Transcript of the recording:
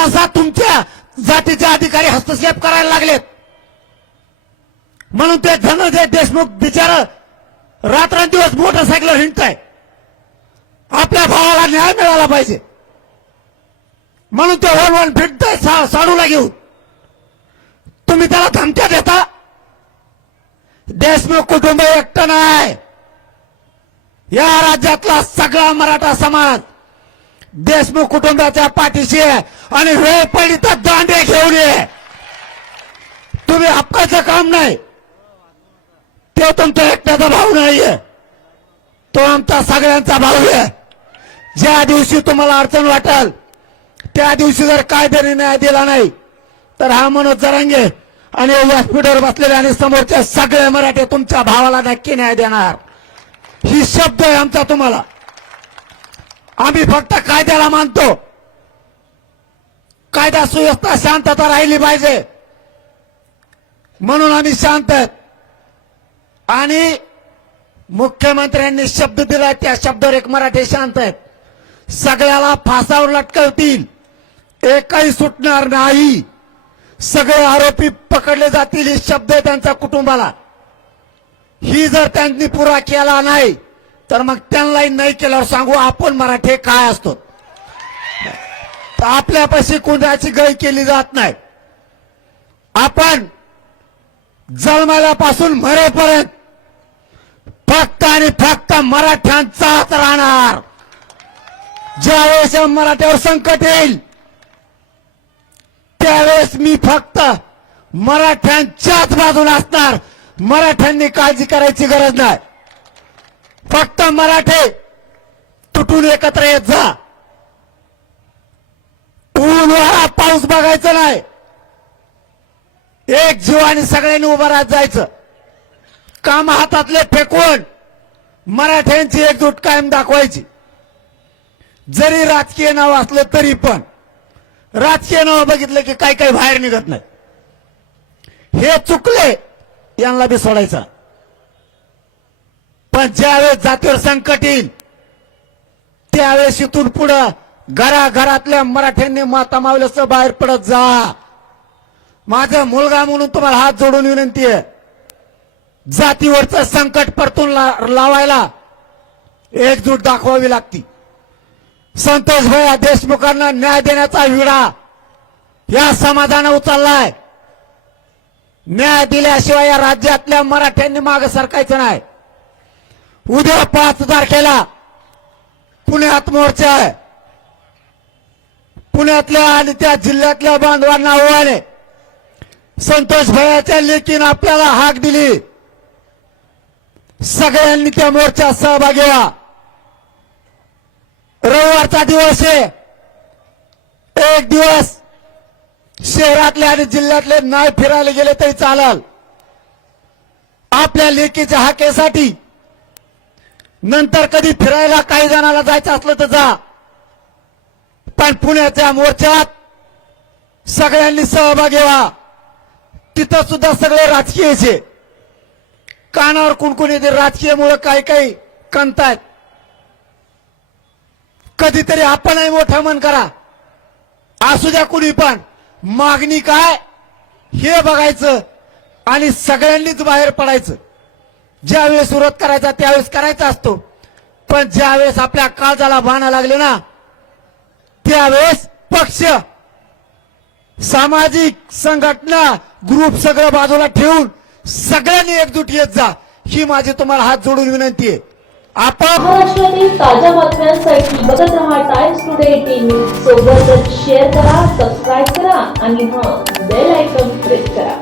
तपासात तुमच्या जातीचे अधिकारी हस्तक्षेप करायला लागलेत. म्हणून ते धनंजय देशमुख बिचार रात्रंदिवस मोटरसायकल हिंडताय. आपल्या भावाला न्याय मिळाला पाहिजे. म्हणून ते वन वन फिरताय साडूला घेऊन. तुम्ही त्याला धमक्या देता? देशमुख कुटुंब एकटं नाही. या राज्यातला सगळा मराठा समाज देशमुख कुटुंबाच्या पाठीशी आहे. आणि वेळ पडली तर दांडे घेऊन ये. तुम्ही हक्काचं काम नाही. ते तुमचा एकट्याचा भाऊ नाहीये. तो आमचा सगळ्यांचा भाऊ आहे. ज्या दिवशी तुम्हाला अडचण वाटेल त्या दिवशी जर कायद्याने न्याय दिला नाही तर हा मनोज जरांगे आणि व्यासपीठावर बसलेले आणि समोरचे सगळे मराठे तुमच्या भावाला नक्की न्याय देणार. ही शब्द आहे आमचा तुम्हाला. आम्ही फक्त कायद्याला मानतो. कायदा सुव्यवस्था शांतता राहिली पाहिजे. म्हणून आम्ही शांत आहेत. आणि मुख्यमंत्र्यांनी शब्द दिला त्या शब्दावर एक मराठी शांत आहेत. सगळ्याला फासावर लटकवतील. एकही सुटणार नाही. सगळे आरोपी पकडले जातील हे शब्द त्यांच्या कुटुंबाला. ही जर त्यांनी पुरा केला नाही तर मग त्यांनाही नाही केल्यावर सांगू आपण मराठे काय असतो? तर आपल्यापाशी कुणाची गय केली जात नाही. आपण जन्माल्यापासून मरेपर्यंत फक्त आणि फक्त मराठ्यांचाच राहणार. ज्यावेळेस मराठ्यावर संकट येईल त्यावेळेस मी फक्त मराठ्यांच्याच बाजूला असणार. मराठ्यांनी काळजी करायची गरज नाही. फक्त मराठे तुटून एकत्र येत जा. ऊन वारा पाऊस बघायचं नाही. एक जीवाने सगळ्यांनी उभं राहत जायचं. काम हातातले फेकून मराठ्यांची एकजूट कायम दाखवायची. जरी राजकीय नाव असलं तरी पण राजकीय नाव बघितलं की काही काही बाहेर निघत नाही. हे चुकले यांना बी सोडायचा. पण ज्यावेळेस जातीवर संकट येईल त्यावेळेस इथून पुढं घराघरातल्या मराठ्यांनी माता मावल्यास बाहेर पडत जा. माझा मुलगा म्हणून तुम्हाला हात जोडून विनंती आहे जातीवरचं संकट परतून ला- लावायला एकजूट दाखवावी लागती. संतोष भैया देशमुखांना न्याय देण्याचा विडा या समाजानं उचललाय. न्याय दिल्याशिवाय या राज्यातल्या मराठ्यांनी मागे सरकायचं नाही. उद्या पाच तारखेला पुण्यात मोर्चा आहे. पुण्यातल्या आणि त्या जिल्ह्यातल्या बांधवांना आव्हान संतोष भयाच्या लेकीनं आपल्याला हाक दिली. सगळ्यांनी त्या मोर्चात सहभागी व्हा. रविवारचा दिवस आहे. एक दिवस शहरातले आणि जिल्ह्यातले नाही फिरायला गेले तरी चालल. आपल्या लेकीच्या हाकेसाठी नंतर कधी फिरायला काही जणाला जायचं असलं तर जा. पण पुण्याच्या मोर्चात सगळ्यांनी सहभागी व्हा. तिथं सुद्धा सगळे राजकीयचे कानावर कुणकुण येते राजकीयमुळे काही काही कणतायत कधीतरी आपणही मोठं मन करा. असू द्या कुणी पण. मागणी काय? हे बघायचं आणि सगळ्यांनीच बाहेर पडायचं. ज्यावेळेस विरोध करायचा त्यावेळेस करायचा असतो. पण ज्यावेळेस आपल्या काळजाला बाणा लागले ना त्यावेळेस पक्ष सामाजिक संघटना ग्रुप सगळं बाजूला ठेवून सगळ्यांनी एकजूट येत जा. ही माझी तुम्हाला हात जोडून विनंती आहे. आपण महाराष्ट्रातील ताज्या बातम्यांसाठी बघत राहा टाइम्स टुडे टीव्ही सोबतच शेअर करा सबस्क्राईब करा आणि हा बेल आयकॉन प्रेस करा.